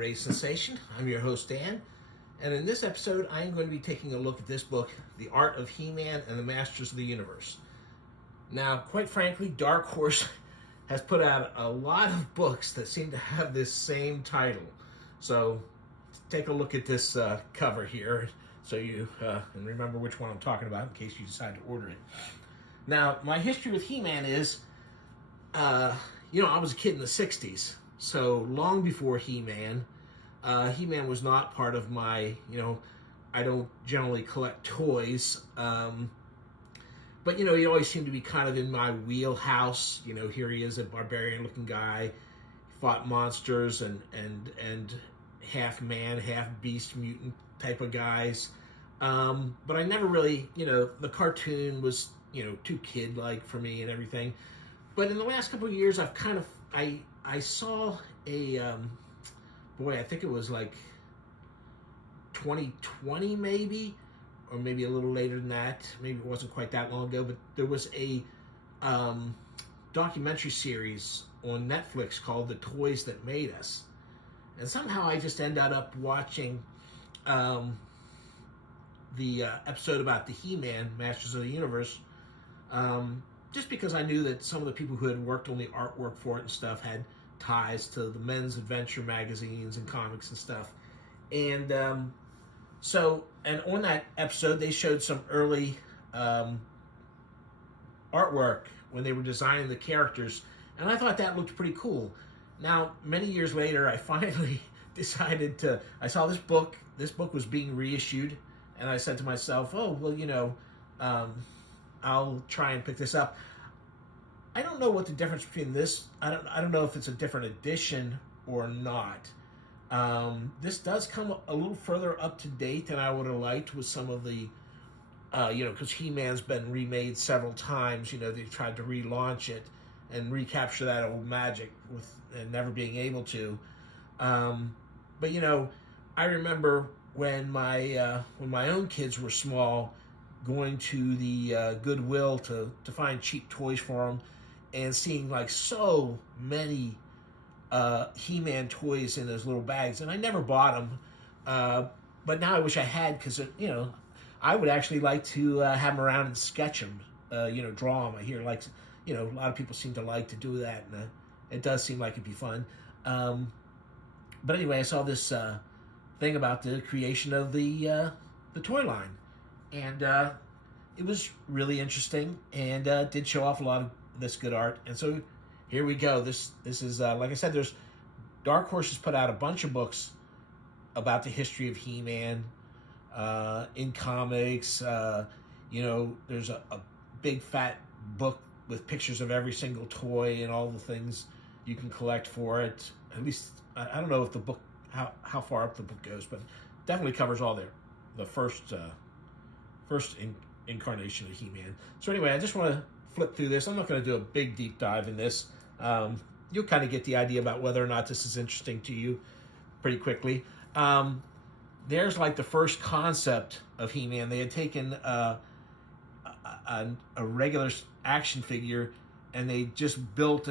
Raised Sensation. I'm your host, Dan, and in this episode, I am going to be taking a look at this book, The Art of He-Man and the Masters of the Universe. Now, quite frankly, Dark Horse has put out a lot of books that seem to have this same title. So, take a look at this cover here so you can remember which one I'm talking about in case you decide to order it. Now, my history with He-Man is, I was a kid in the 60s. So long before He-Man, He-Man was not part of my, I don't generally collect toys. But, he always seemed to be kind of in my wheelhouse. Here he is, a barbarian-looking guy. He fought monsters and half man, half beast mutant type of guys. But I never really, the cartoon was, too kid-like for me and everything. But in the last couple of years, I've kind of, I saw a, I think it was like 2020 maybe, or maybe a little later than that. Maybe it wasn't quite that long ago, but there was a documentary series on Netflix called The Toys That Made Us. And somehow I just ended up watching the episode about the He-Man, Masters of the Universe, just because I knew that some of the people who had worked on the artwork for it and stuff had ties to the men's adventure magazines and comics and stuff. And and on that episode, they showed some early artwork when they were designing the characters, and I thought that looked pretty cool. Now, many years later, I finally decided I saw this book. This book was being reissued, and I said to myself, oh, well, I'll try and pick this up. I don't know what the difference between this, I don't know if it's a different edition or not. This does come a little further up to date than I would have liked with some of the, because He-Man's been remade several times. They tried to relaunch it and recapture that old magic and never being able to. But I remember when my own kids were small, going to the Goodwill to find cheap toys for them, and seeing like so many He-Man toys in those little bags, and I never bought them. But now I wish I had, because I would actually like to have them around and sketch them, draw them. I hear a lot of people seem to like to do that, and it does seem like it'd be fun. But anyway, I saw this thing about the creation of the toy line, and it was really interesting, and did show off a lot of this good art. And so here we go. This is like I said, there's Dark Horse has put out a bunch of books about the history of He-Man in comics. There's a big fat book with pictures of every single toy and all the things you can collect for it. At least I don't know if the book how far up the book goes, but definitely covers all the first incarnation of He-Man. So anyway, I just want to flip through this. I'm not going to do a big deep dive in this. You'll kind of get the idea about whether or not this is interesting to you pretty quickly. There's like the first concept of He-Man. They had taken a regular action figure, and they just built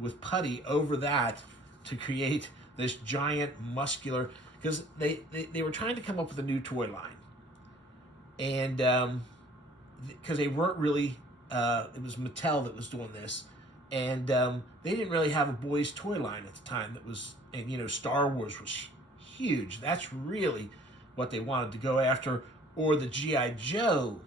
with putty over that to create this giant muscular, because they were trying to come up with a new toy line. And because they weren't really, it was Mattel that was doing this, and they didn't really have a boys' toy line at the time that was, and Star Wars was huge. That's really what they wanted to go after, or the G.I. Joe.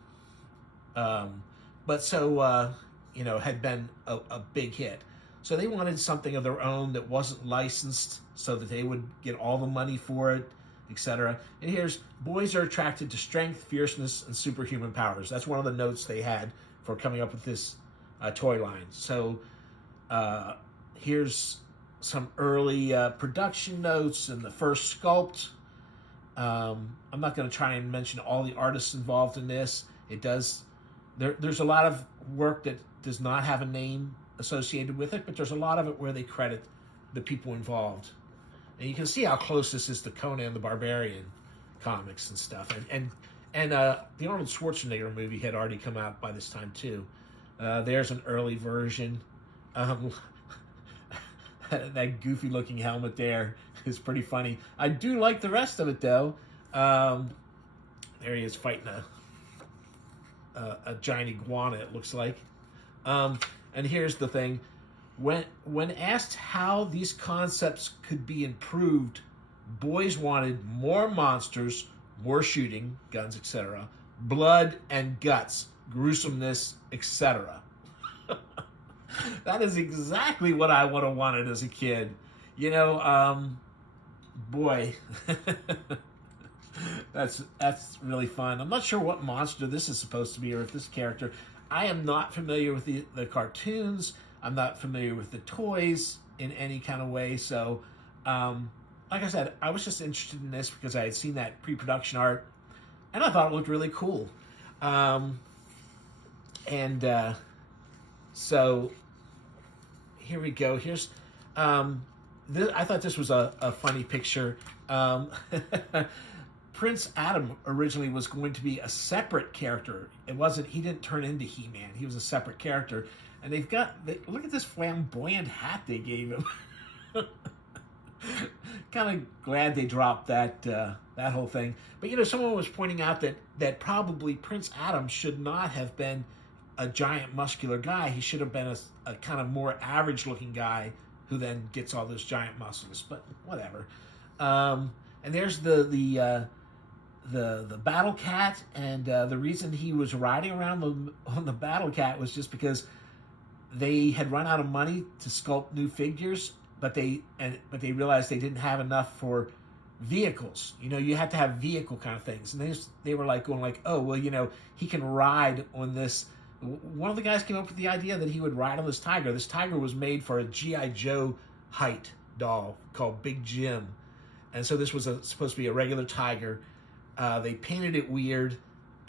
But so, had been a big hit. So they wanted something of their own that wasn't licensed, so that they would get all the money for it, etc. And here's, boys are attracted to strength, fierceness, and superhuman powers. That's one of the notes they had for coming up with this toy line. So here's some early production notes and the first sculpt. I'm not going to try and mention all the artists involved in this. It does. There's a lot of work that does not have a name associated with it, but there's a lot of it where they credit the people involved. And you can see how close this is to Conan the Barbarian comics and stuff. And the Arnold Schwarzenegger movie had already come out by this time too. There's an early version. That goofy looking helmet there. is pretty funny. I do like the rest of it though. There he is fighting a giant iguana, it looks like. And here's the thing. When asked how these concepts could be improved, boys wanted more monsters, more shooting, guns, etc., blood and guts, gruesomeness, etc. That is exactly what I would have wanted as a kid. You know, boy, that's really fun. I'm not sure what monster this is supposed to be or if this character. I am not familiar with the cartoons. I'm not familiar with the toys in any kind of way. So, like I said, I was just interested in this because I had seen that pre-production art, and I thought it looked really cool. So here we go. Here's I thought this was a funny picture. Prince Adam originally was going to be a separate character. He didn't turn into He-Man. He was a separate character. And look at this flamboyant hat they gave him. Kind of glad they dropped that whole thing. But, you know, someone was pointing out that probably Prince Adam should not have been a giant muscular guy. He should have been a kind of more average looking guy who then gets all those giant muscles. But whatever. And there's the Battle Cat, and the reason he was riding around on the Battle Cat was just because they had run out of money to sculpt new figures, but they realized they didn't have enough for vehicles. You know, you have to have vehicle kind of things, and they were like going like, oh well, you know, he can ride on this. One of the guys came up with the idea that he would ride on this tiger. This tiger was made for a G.I. Joe height doll called Big Jim, and so this was supposed to be a regular tiger. They painted it weird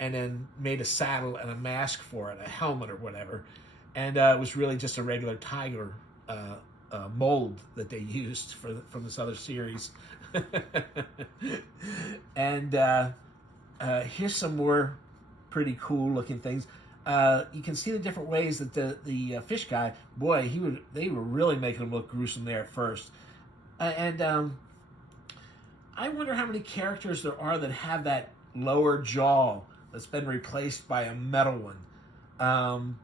and then made a saddle and a mask for it, a helmet or whatever. And it was really just a regular tiger mold that they used from this other series. And here's some more pretty cool looking things. You can see the different ways that the fish guy, boy, they were really making him look gruesome there at first. I wonder how many characters there are that have that lower jaw that's been replaced by a metal one.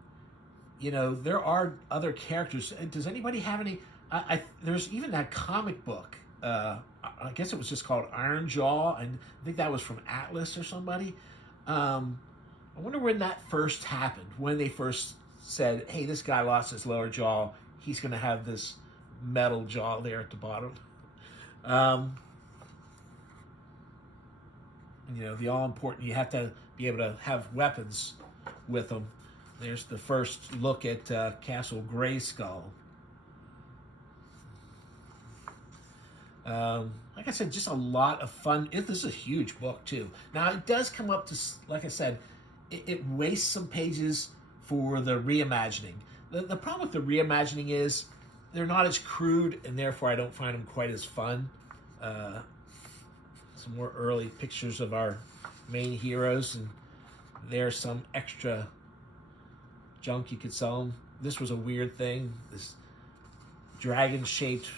You know, there are other characters. Does anybody have any? There's even that comic book. I guess it was just called Iron Jaw, and I think that was from Atlas or somebody. I wonder when that first happened, when they first said, hey, this guy lost his lower jaw. He's going to have this metal jaw there at the bottom. You know, the all-important, you have to be able to have weapons with them. There's the first look at Castle Grayskull. Like I said, just a lot of fun. This is a huge book, too. Now, it does come up to, like I said, it wastes some pages for the reimagining. The problem with the reimagining is they're not as crude, and therefore I don't find them quite as fun. Some more early pictures of our main heroes, and there's some extra junk you could sell them. This was a weird thing, this dragon-shaped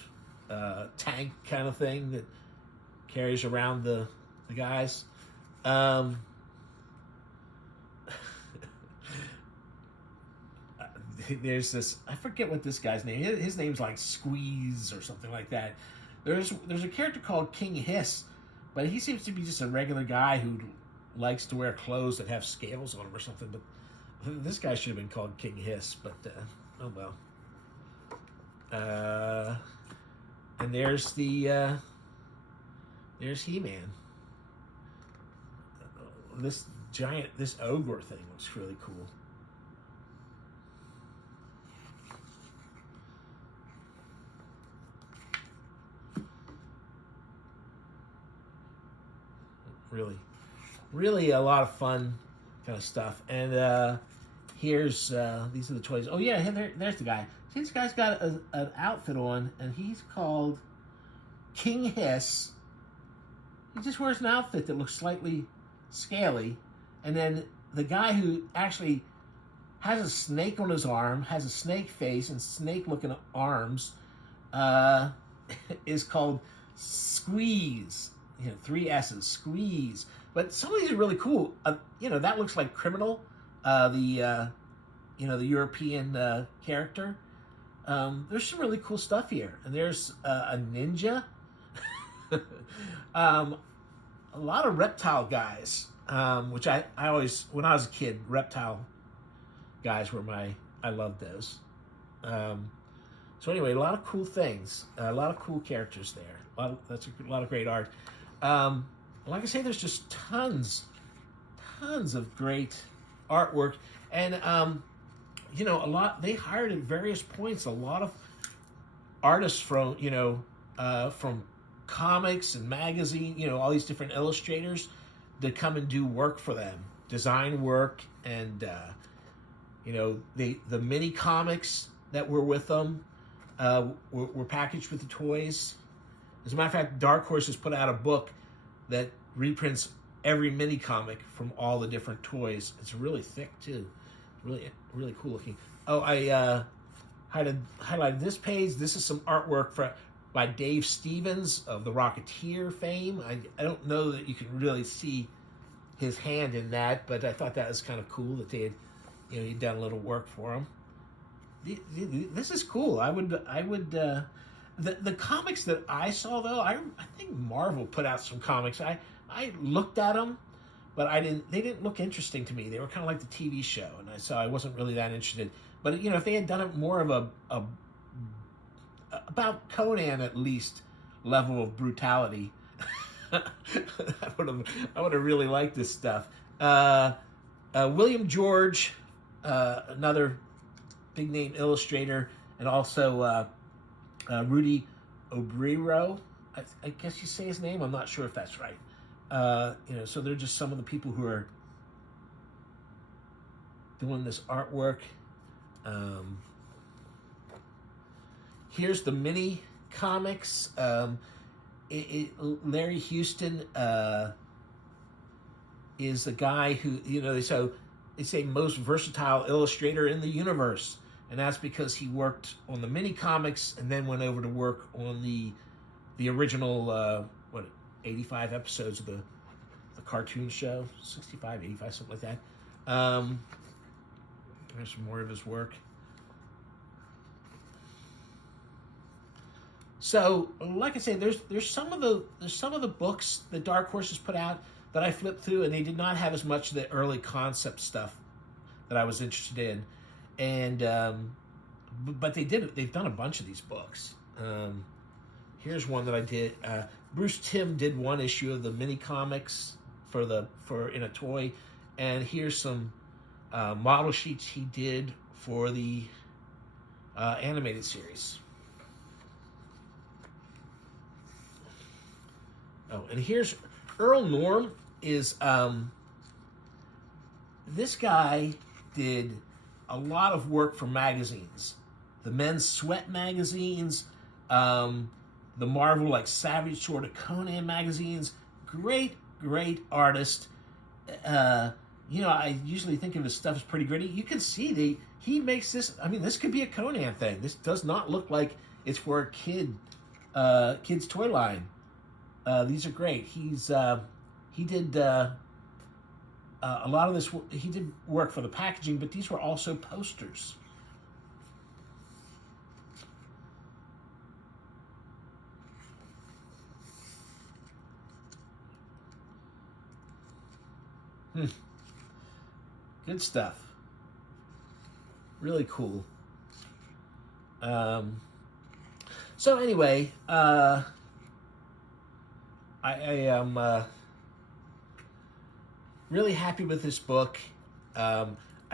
tank kind of thing that carries around the guys. There's this, I forget what this guy's name is. His name's like Squeeze or something like that. There's a character called King Hiss, but he seems to be just a regular guy who likes to wear clothes that have scales on them or something. But this guy should have been called King Hiss, but oh well. And there's there's He-Man. This ogre thing looks really cool. Really a lot of fun kind of stuff. And here's these are the toys. Oh yeah, there's the guy. See, this guy's got an outfit on, and he's called King Hiss. He just wears an outfit that looks slightly scaly, and then the guy who actually has a snake on his arm, has a snake face and snake-looking arms, is called Squeeze. You know, 3 S's. Squeeze. But some of these are really cool. You know, that looks like Criminal, the European character. There's some really cool stuff here, and there's a ninja. A lot of reptile guys, which I always, when I was a kid, reptile guys were I loved those. So anyway, a lot of cool things, a lot of cool characters there. That's a lot of great art. Like I say, there's just tons of great artwork, and you know, they hired at various points a lot of artists from from comics and magazine, you know, all these different illustrators to come and do work for them, design work, and you know, the mini comics that were with them were packaged with the toys. As a matter of fact, Dark Horse has put out a book that reprints every mini comic from all the different toys. It's really thick too, really cool looking. Oh, I highlighted this page. This is some artwork by Dave Stevens of the Rocketeer fame. I don't know that you can really see his hand in that, but I thought that was kind of cool that they had, you know, he'd done a little work for him. This is cool. I would the comics that I saw though, I think Marvel put out some comics. I looked at them, but they didn't look interesting to me. They were kind of like the TV show, and so I wasn't really that interested. But you know, if they had done it more of a about Conan at least level of brutality, I would have really liked this stuff. William George, another big name illustrator, and also Rudy Obrero. I guess you say his name. I'm not sure if that's right. You know, so they're just some of the people who are doing this artwork. Here's the mini comics. Larry Houston is the guy who, you know, they say most versatile illustrator in the universe, and that's because he worked on the mini comics and then went over to work on the original 85 episodes of the cartoon show, 65, 85, something like that. There's some more of his work. So, like I say, there's some of the books that Dark Horse has put out that I flipped through, and they did not have as much of the early concept stuff that I was interested in, and but they've done a bunch of these books. Here's one that I did. Bruce Timm did one issue of the mini comics for in a toy, and here's some model sheets he did for the animated series. Oh, and here's Earl Norm is this guy did a lot of work for magazines, the Men's Sweat magazines, the Marvel like Savage Sword of Conan magazines. Great artist. You know, I usually think of his stuff as pretty gritty. You can see he makes this. I mean, this could be a Conan thing. This does not look like it's for a kid's toy line. These are great. He did a lot of this. He did work for the packaging, but these were also posters. Good stuff. Really cool. So anyway, I am really happy with this book. I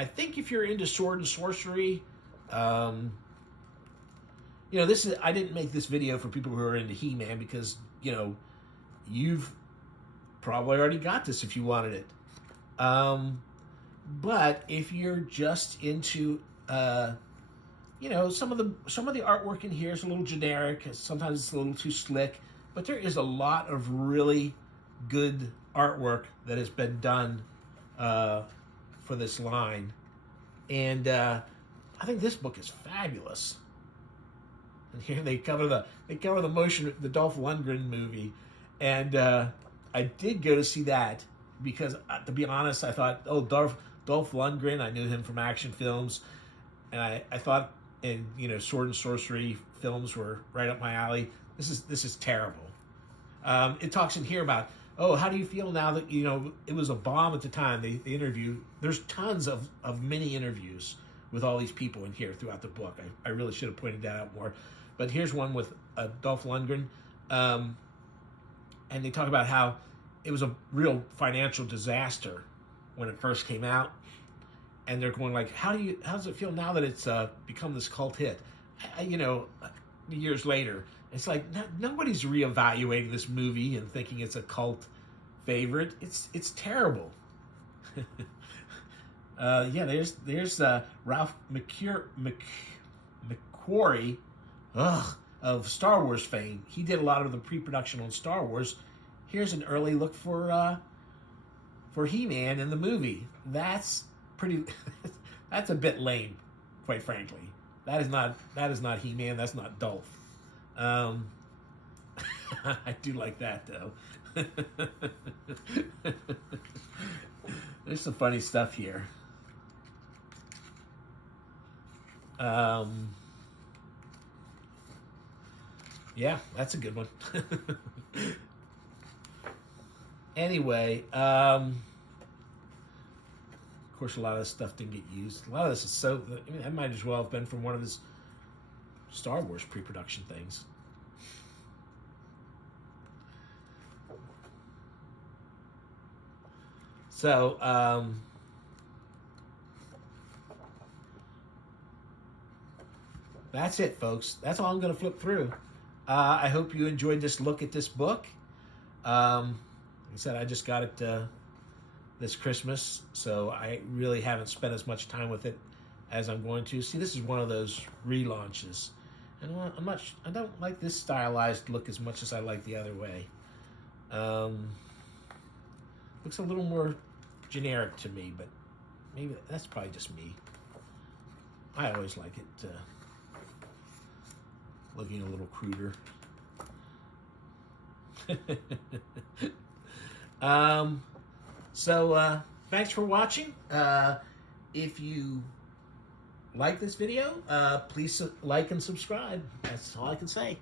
think if you're into sword and sorcery, you know, I didn't make this video for people who are into He-Man because, you know, you've probably already got this if you wanted it. But if you're just into, you know, some of the artwork in here is a little generic. Sometimes it's a little too slick. But there is a lot of really good artwork that has been done for this line. And I think this book is fabulous. And here they cover the Dolph Lundgren movie, and I did go to see that because, to be honest, I thought, oh, Dolph Lundgren, I knew him from action films, and I thought, and sword and sorcery films were right up my alley. This is terrible. It talks in here about, oh, how do you feel now that it was a bomb at the time? They interview. There's tons of mini interviews with all these people in here throughout the book. I really should have pointed that out more. But here's one with Dolph Lundgren, and they talk about how it was a real financial disaster when it first came out, and they're going like, how does it feel now that it's become this cult hit? Years later, it's like nobody's reevaluating this movie and thinking it's a cult favorite. It's terrible. There's Ralph McQuarrie, of Star Wars fame. He did a lot of the pre-production on Star Wars. Here's an early look for He-Man in the movie. That's pretty. That's a bit lame, quite frankly. That is not He-Man. That's not Dolph. I do like that though. There's some funny stuff here. Yeah, that's a good one. Anyway, of course, a lot of this stuff didn't get used. A lot of this is that might as well have been from one of his Star Wars pre-production things. So, that's it, folks. That's all I'm going to flip through. I hope you enjoyed this look at this book. Like I said, I just got it this Christmas, so I really haven't spent as much time with it as I'm going to. See, this is one of those relaunches, and I don't like this stylized look as much as I like the other way. Looks a little more generic to me, but maybe that's probably just me. I always like it looking a little cruder. Thanks for watching. If you like this video, please like and subscribe. That's all I can say.